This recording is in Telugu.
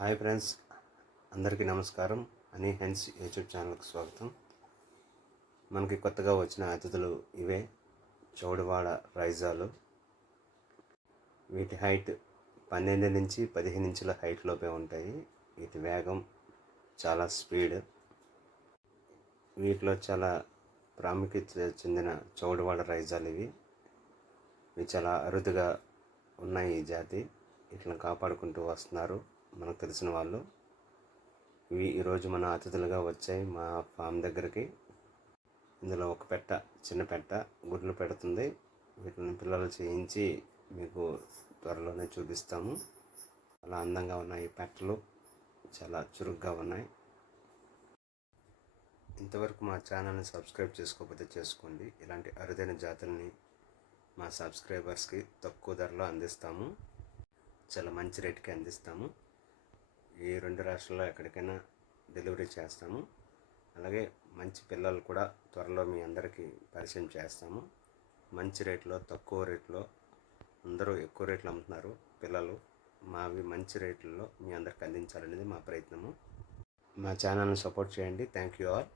హాయ్ ఫ్రెండ్స్ అందరికీ నమస్కారం. అని హెన్స్ యూట్యూబ్ ఛానల్కి స్వాగతం. మనకి కొత్తగా వచ్చిన అతిథులు ఇవే చౌడవాడ రైజాలు. వీటి హైట్ పన్నెండు నుంచి పదిహేను ఇంచుల హైట్ లోపే ఉంటాయి. వీటి వేగం చాలా స్పీడ్. వీటిలో చాలా ప్రాముఖ్యత చెందిన చౌడవాడ రైజాలు ఇవి. ఇవి చాలా అరుదుగా ఉన్నాయి ఈ జాతి. వీటిని కాపాడుకుంటూ వస్తున్నారు. మనకు తెలిసిన వాళ్ళు. ఇవి ఈరోజు మన అతిథులుగా వచ్చాయి మా ఫామ్ దగ్గరికి. ఇందులో ఒక పెట్ట చిన్న పెట్ట గుడ్లు పెడుతుంది. వీటిని పిల్లలు చేయించి మీకు త్వరలోనే చూపిస్తాము. చాలా అందంగా ఉన్నాయి పెట్టలు. చాలా చురుగ్గా ఉన్నాయి. ఇంతవరకు మా ఛానల్ని సబ్స్క్రైబ్ చేసుకోకపోతే చేసుకోండి. ఇలాంటి అరుదైన జాతుల్ని మా సబ్స్క్రైబర్స్కి తక్కువ ధరలో అందిస్తాము. చాలా మంచి రేటుకి అందిస్తాము. ఈ రెండు రాష్ట్రాల్లో ఎక్కడికైనా డెలివరీ చేస్తాము. అలాగే మంచి పిల్లలు కూడా త్వరలో మీ అందరికీ పరిచయం చేస్తాము. మంచి రేట్లో తక్కువ రేట్లో అందరూ ఎక్కువ రేట్లు అమ్ముతున్నారు పిల్లలు. మావి మంచి రేట్లలో మీ అందరికి అందించాలనేది మా ప్రయత్నము. మా ఛానల్ని సపోర్ట్ చేయండి. Thank you all.